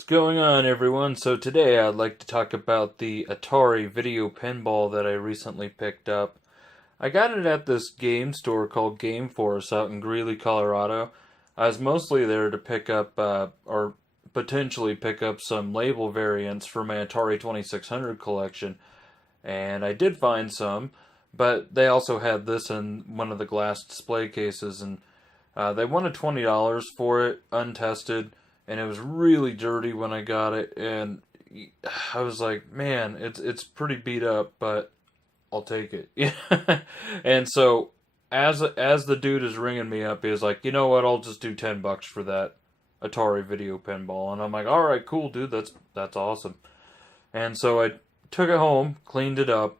What's going on, everyone? So today I'd like to talk about the Atari video pinball that I recently picked up. I got it at this game store called Game Force out in Greeley, Colorado. I was mostly there to pick up, or potentially pick up some label variants for my Atari 2600 collection, and I did find some, but they also had this in one of the glass display cases, and they wanted $20 for it, untested, and it was really dirty when I got it, and I was like, man, it's pretty beat up, but I'll take it. And so as the dude is ringing me up, he was like, you know what? I'll just do $10 for that Atari video pinball, and I'm like, all right, cool, dude, that's awesome. And so I took it home, cleaned it up,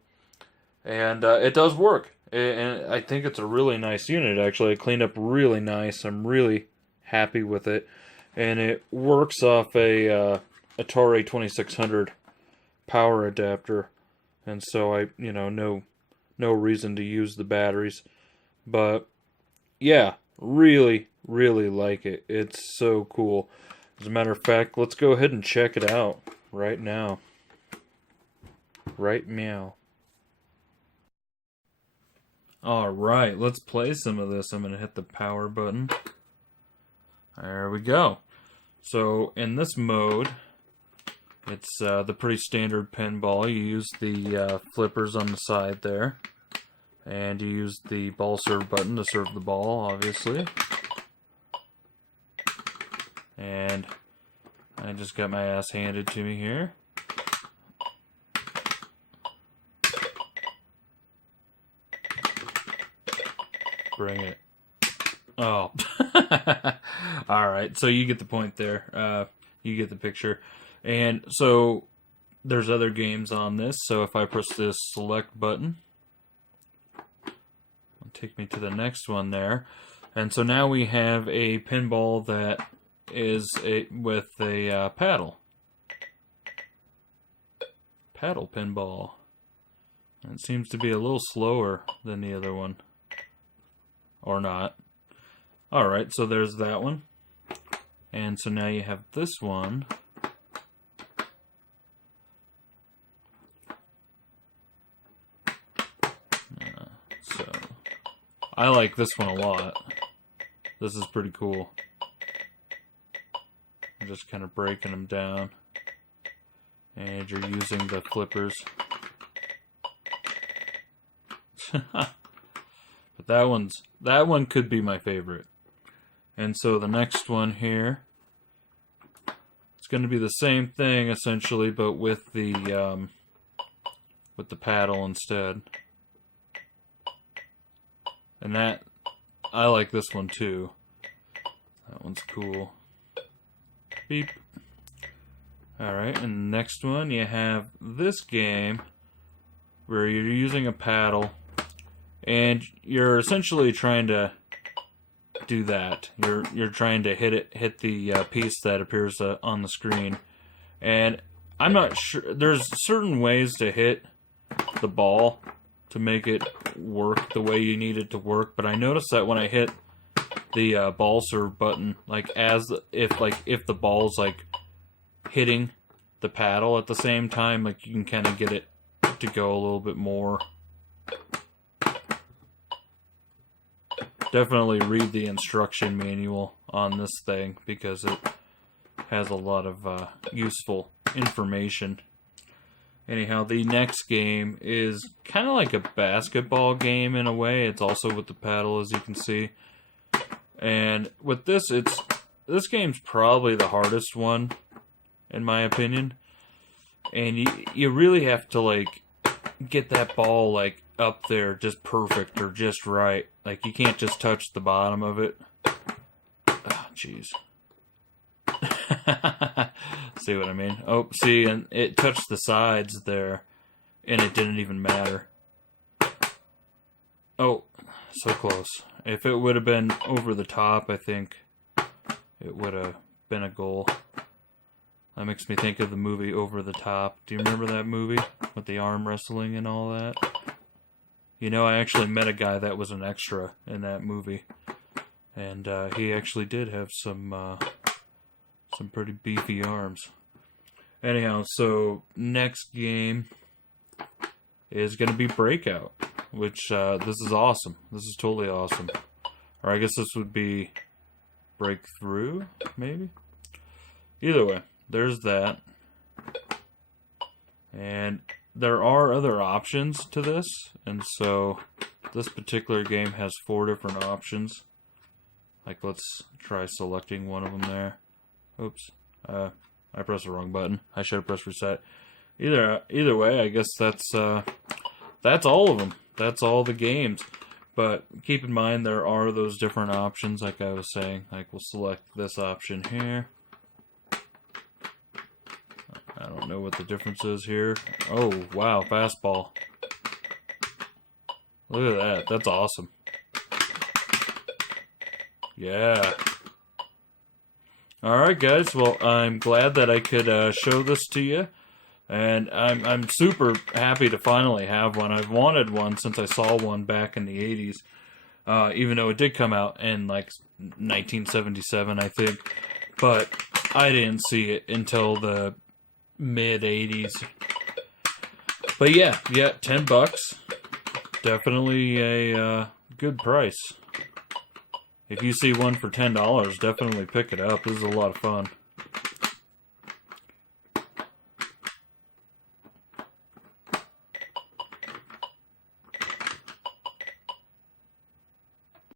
and it does work. And I think it's a really nice unit, actually. It cleaned up really nice. I'm really happy with it. And it works off a Atari 2600 power adapter. And so no reason to use the batteries. But, yeah, really, really like it. It's so cool. As a matter of fact, let's go ahead and check it out right now. Right meow. Alright, let's play some of this. I'm going to hit the power button. There we go. So, in this mode, it's the pretty standard pinball. You use the flippers on the side there. And you use the ball serve button to serve the ball, obviously. And I just got my ass handed to me here. Bring it. Oh. Alright, so you get the point there. You get the picture. And so there's other games on this. So if I press this select button, it'll take me to the next one there. And so now we have a pinball that is with a paddle. Paddle pinball. And it seems to be a little slower than the other one. Or not. Alright, so there's that one. And so now you have this one. So, I like this one a lot. This is pretty cool. I'm just kind of breaking them down. And you're using the flippers. But that one could be my favorite. And so the next one here, it's going to be the same thing essentially, but with the paddle instead. And that, I like this one too. That one's cool. Beep. Alright, and the next one you have this game where you're using a paddle. And you're essentially trying to do that. You're trying to hit the piece that appears on the screen. And I'm not sure. There's certain ways to hit the ball to make it work the way you need it to work. But I noticed that when I hit the ball serve button, like if the ball's like hitting the paddle at the same time, like you can kind of get it to go a little bit more. Definitely read the instruction manual on this thing because it has a lot of useful information. Anyhow, the next game is kind of like a basketball game in a way. It's also with the paddle, as you can see. And with this, this game's probably the hardest one, in my opinion. And you really have to like get that ball like up there just perfect or just right. Like you can't just touch the bottom of it. Oh, jeez. See what I mean? Oh, see, and it touched the sides there, and it didn't even matter. Oh, so close. If it would have been over the top, I think it would have been a goal. That makes me think of the movie Over the Top. Do you remember that movie with the arm wrestling and all that? You know, I actually met a guy that was an extra in that movie. And he actually did have some Some pretty beefy arms. Anyhow, so next game is going to be Breakout, which this is awesome. This is totally awesome. Or I guess this would be Breakthrough, maybe? Either way, there's that. And there are other options to this, and so this particular game has 4 different options. Like, let's try selecting one of them there. Oops. I pressed the wrong button. I should have pressed reset. Either way, I guess that's all of them. That's all the games. But keep in mind there are those different options, like I was saying. Like, we'll select this option here. I don't know what the difference is here. Oh, wow, fastball. Look at that. That's awesome. Yeah. Alright, guys. Well, I'm glad that I could show this to you. And I'm super happy to finally have one. I've wanted one since I saw one back in the 80s. Even though it did come out in, like, 1977, I think. But I didn't see it until the mid-80s. But yeah, $10. Definitely a good price. If you see one for $10, definitely pick it up. This is a lot of fun.